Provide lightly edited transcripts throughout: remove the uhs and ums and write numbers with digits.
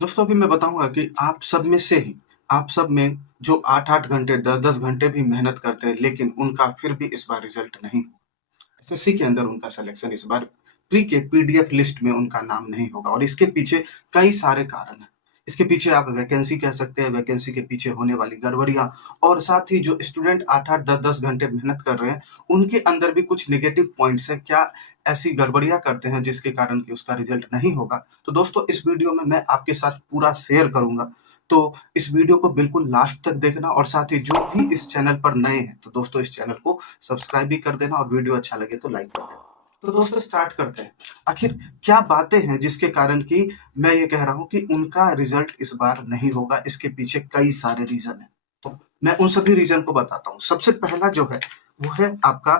दोस्तों अभी मैं बताऊँगा कि आप सब में जो 8-8 घंटे 10-10 घंटे भी मेहनत करते हैं लेकिन उनका फिर भी इस बार रिज़ल्ट नहीं एसएससी के अंदर उनका सिलेक्शन इस बार प्री के पीडीएफ लिस्ट में उनका नाम नहीं होगा और इसके पीछे कई सारे कारण हैं। इसके पीछे आप वैकेंसी कह सकते हैं, वैकेंसी के पीछे होने वाली गड़बड़ियाँ और साथ ही जो स्टूडेंट 8-8 10-10 घंटे मेहनत कर रहे हैं, उनके अंदर भी कुछ नेगेटिव पॉइंट्स हैं। क्या ऐसी गड़बड़ियाँ करते हैं जिसके कारण कि उसका रिजल्ट नहीं होगा? तो दोस्तों इस वीडियो में मैं आपके साथ पूरा शेयर करूँगा। तो इस वीडियो को बिल्कुल लास्ट तक देखना और साथ ही जो भी इस चैनल पर नए हैं, तो दोस्तों इस चैनल को सब्सक्राइब भी कर देना और वीडियो अच्छा लगे तो लाइक कर देना। तो दोस्तों स्टार्ट करते हैं। आखिर क्या बातें हैं जिसके कारण कि मैं ये कह रहा हूँ कि उनका रिजल्ट इस बार नहीं होगा, इसके पीछे कई सारे रीज़न हैं। तो मैं उन सभी रीज़न को बताता हूँ। सबसे पहला जो है, वो है आपका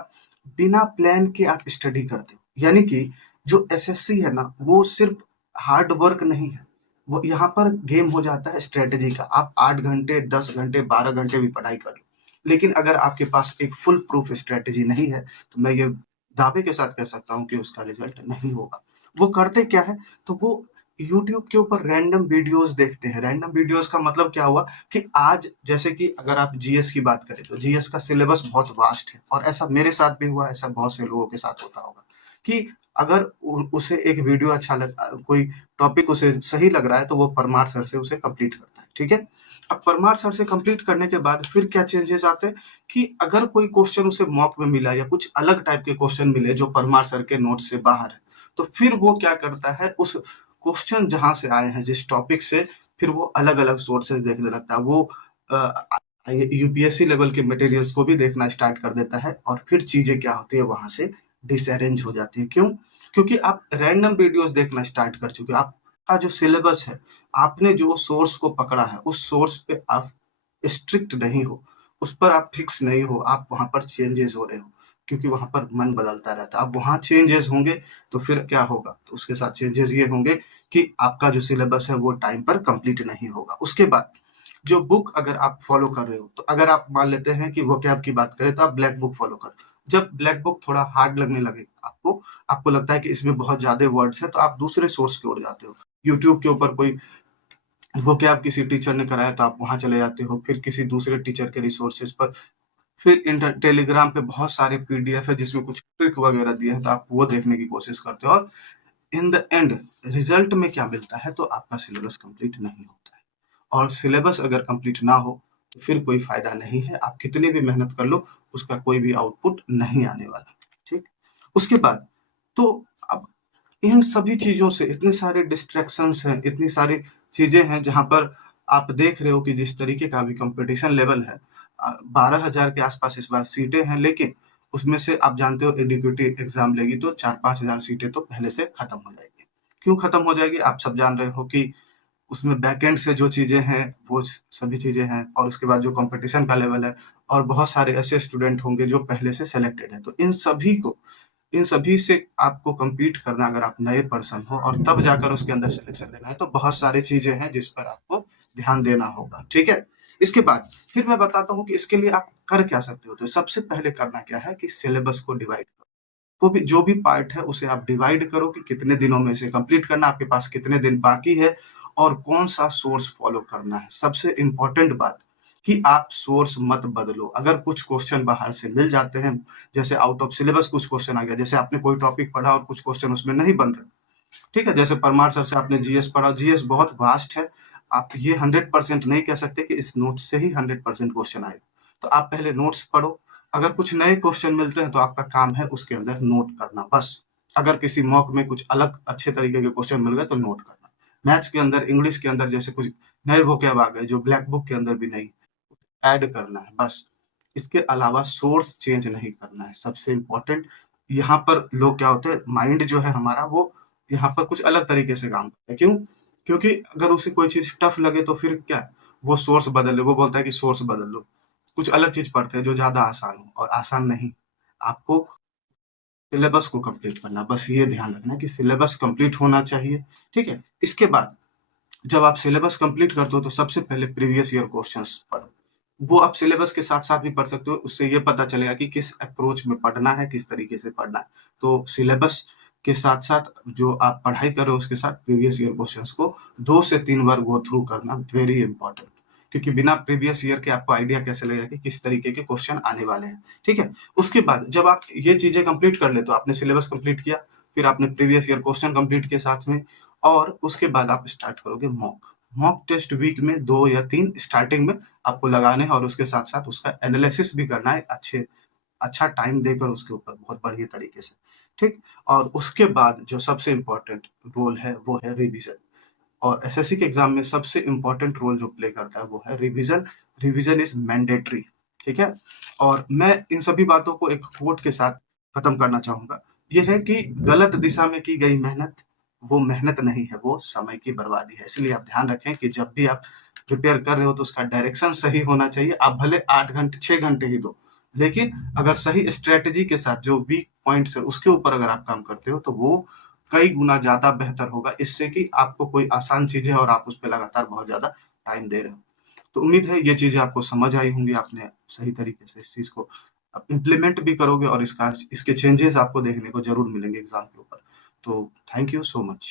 बिना प्लान के आप स्टडी करते हो। यानी कि जो एसएससी है ना, वो सिर्फ़ हार्ड वर्क नहीं है। वो यहाँ पर गेम हो जाता है स्ट्रैटेजी का। आप 8 घंटे, 10 घंटे, 12 घंटे भी पढ़ाई कर लो। लेकिन अगर आपके पास एक फुल प्रूफ स्ट्रैटेजी नहीं है, तो मैं ये दावे के साथ कह सकता हूँ कि उसका रिजल्ट नहीं होगा। वो करते क्या है, तो वो यूट्यूब के ऊपर रैंडम वीडियोस देखते हैं। रैंडम वीडियोस का मतलब क्या हुआ कि आज जैसे कि अगर आप जीएस की बात करें तो जीएस का सिलेबस बहुत वास्ट है और ऐसा मेरे साथ भी हुआ, ऐसा बहुत से लोगों के साथ होता होगा कि अगर उसे एक वीडियो अच्छा लग कोई टॉपिक उसे सही लग रहा है तो वो परमार सर से उसे कंप्लीट करता है, ठीक है। अब परमार सर से कंप्लीट करने के बाद फिर क्या चेंजेस आते हैं कि अगर कोई क्वेश्चन उसे मॉक में मिला या कुछ अलग टाइप के क्वेश्चन मिले जो परमार सर के नोट से बाहर है, तो फिर वो क्या करता है, उस क्वेश्चन जहां से आए हैं जिस टॉपिक से, फिर वो अलग अलग सोर्सेज देखने लगता है। वो यूपीएससी लेवल के मटेरियल्स को भी देखना स्टार्ट कर देता है और फिर चीजें क्या होती है वहां से डिसअरेंज हो जाती है। क्यों? क्योंकि आप रैंडम वीडियोस देखना स्टार्ट कर चुके हो। आपका जो सिलेबस है, आपने जो सोर्स को पकड़ा है, उस सोर्स पे आप स्ट्रिक्ट नहीं हो, उस पर आप फिक्स नहीं हो, आप वहाँ पर चेंजेस हो रहे हो, क्योंकि वहाँ पर मन बदलता रहता है। अब वहाँ चेंजेस होंगे, तो फिर क्या होगा? तो उसके साथ चेंजेस ये होंगे कि आपका जो सिलेबस है, वो टाइम पर कंप्लीट नहीं होगा। उसके बाद जो बुक अगर आप फॉलो कर रहे हो, तो अगर आप मान लेते हैं कि वोकैब की बात करें, तो आप ब्लैक बुक फॉलो करो। जब ब्लैक बुक थोड़ा हार्ड लगने लगे आपको, आपको लगता है कि इसमें बहुत ज़्यादा वर्ड्स हैं, तो आप दूसरे सोर्स की ओर जाते हो। यूट्यूब के ऊपर कोई वो क्या आप किसी टीचर ने कराया तो आप वहाँ चले जाते हो, फिर किसी दूसरे टीचर के रिसोर्सेज पर, फिर इंटर टेलीग्राम पे बहुत सारे पीडीएफ है जिसमें कुछ ट्रिक वगैरह दिए हैं, तो आप वो देखने की कोशिश करते हो और इन द एंड रिजल्ट में क्या मिलता है, तो आपका सिलेबस कंप्लीट नहीं होता है। और सिलेबस अगर कंप्लीट ना हो, तो फिर कोई फ़ायदा नहीं है, आप कितनी भी मेहनत कर लो, उसका कोई भी आउटपुट नहीं आने वाला, ठीक? उसके बाद तो अब इन सभी चीज़ों से इतने सारे डिस्ट्रैक्शंस हैं, इतनी सारी चीज़ें हैं जहाँ पर आप देख रहे हो कि जिस तरीके का अभी कॉम्पिटिशन लेवल है, 12,000 के आसपास इस बार सीटें हैं, लेकिन उसमें से आप जानते हो एडीक्यूटी एग्ज़ाम लेगी तो 4-5 हज़ार सीटें तो पहले से खत्म हो जाएगी। क्यों खत्म हो जाएगी? आप सब जान रहे हो कि उसमें बैकएंड से जो चीज़ें हैं, वो सभी चीज़ें हैं और उसके बाद जो कॉम्पिटिशन का लेवल है और बहुत सारे ऐसे स्टूडेंट होंगे जो पहले से सेलेक्टेड हैं। तो इन सभी से आपको कम्पीट करना, अगर आप नए पर्सन हो और तब जाकर उसके अंदर सिलेक्शन लेना है, तो बहुत सारी चीज़ें हैं जिस पर आपको ध्यान देना होगा, ठीक है? इसके बाद फिर मैं बताता हूँ कि इसके लिए आप कर क्या सकते हो। तो सबसे पहले करना क्या है कि सिलेबस को डिवाइड करो। को भी जो भी पार्ट है उसे आप डिवाइड करो कि कितने दिनों में इसे कंप्लीट करना है, आपके पास कितने दिन बाकी है और कौन-सा सोर्स फॉलो करना है। सबसे इम्पोर्टेंट बात कि आप सोर्स मत बदलो। अगर कुछ क्वेश्चन बाहर से मिल जाते हैं, जैसे आउट ऑफ सिलेबस कुछ क्वेश्चन आ गया, जैसे आपने कोई टॉपिक पढ़ा और कुछ क्वेश्चन उसमें नहीं बन रहे, ठीक है? जैसे परमार सर से आपने जीएस पढ़ा, जीएस बहुत वास्ट है। आप ये 100% नहीं कह सकते कि इस नोट से ही 100% क्वेश्चन आएगा। तो आप पहले नोट्स पढ़ो, अगर कुछ नए क्वेश्चन मिलते हैं तो आपका काम है उसके अंदर नोट करना बस। अगर किसी मॉक में कुछ अलग अच्छे तरीके के क्वेश्चन मिल गए तो नोट करना। मैथ्स के अंदर, इंग्लिश के अंदर जैसे कुछ नए वोकैब आ गए जो ब्लैक बुक के अंदर भी नहीं, ऐड करना है बस। इसके अलावा सोर्स चेंज नहीं करना है। सबसे इम्पोर्टेंट यहाँ पर लोग क्या होते हैं, माइंड जो है हमारा वो यहाँ पर कुछ अलग तरीके से काम करता है। क्यों? क्योंकि अगर उसे कोई चीज़ टफ लगे तो फिर क्या, वो सोर्स बदल ले, वो बोलता है कि सोर्स बदल लो। कुछ अलग चीज़ पढ़ते हैं जो ज़्यादा आसान हो और आसान नहीं। आपको सिलेबस को कंप्लीट करना, बस ये ध्यान रखना कि सिलेबस कंप्लीट होना चाहिए, ठीक है? इसके बाद जब आप सिलेबस कंप्लीट करते हो तो सबसे पहले प्रीवियस ईयर क्वेश्चंस पढ़ो। वो आप सिलेबस के साथ-साथ भी पढ़ सकते हो, उससे ये पता चलेगा कि किस अप्रोच में पढ़ना है, किस तरीके से पढ़ना है। तो सिलेबस के साथ-साथ जो आप पढ़ाई कर रहे हो उसके साथ प्रीवियस ईयर क्वेश्चंस को 2 से 3 बार गो थ्रू करना वेरी इंपॉर्टेंट। क्योंकि बिना प्रीवियस ईयर के आपको आइडिया कैसे लगेगा कि किस तरीके के क्वेश्चन आने वाले हैं, ठीक है? उसके बाद जब आप ये चीज़ें कंप्लीट कर लेते हो, आपने सिलेबस कंप्लीट किया, फिर आपने प्रीवियस ईयर क्वेश्चन कंप्लीट किए साथ में, और उसके बाद आप स्टार्ट करोगे मॉक। मॉक टेस्ट वीक में 2 या 3 स्टार्टिंग में आपको लगाने हैं और उसके साथ-साथ उसका एनालिसिस भी करना है अच्छा टाइम देकर उसके ऊपर बहुत बढ़िया तरीके से, ठीक? और उसके बाद जो सबसे इम्पोर्टेंट रोल है वो है रिवीजन। और एसएससी के एग्जाम में सबसे इम्पोर्टेंट रोल जो प्ले करता है वो है रिवीजन। रिवीजन इज मैंडेटरी, ठीक है? और मैं इन सभी बातों को एक कोट के साथ खत्म करना चाहूंगा। ये है कि गलत दिशा में की गई मेहनत वो मेहनत नहीं है, वो समय की बर्बादी है। इसलिए आप ध्यान रखें कि जब भी आप प्रिपेयर कर रहे हो तो उसका डायरेक्शन सही होना चाहिए। आप भले 8 घंटे 6 घंटे ही दो, लेकिन अगर सही स्ट्रेटजी के साथ जो वीक पॉइंट्स है उसके ऊपर अगर आप काम करते हो तो वो कई गुना ज्यादा बेहतर होगा, इससे कि आपको कोई आसान चीज है और आप उस पर लगातार बहुत ज्यादा टाइम दे रहे हो। तो उम्मीद है ये चीजें आपको समझ आई होंगी, आपने सही तरीके से इस चीज को आप इम्प्लीमेंट भी करोगे और इसके चेंजेस आपको देखने को जरूर मिलेंगे एग्जाम के ऊपर। तो थैंक यू सो मच।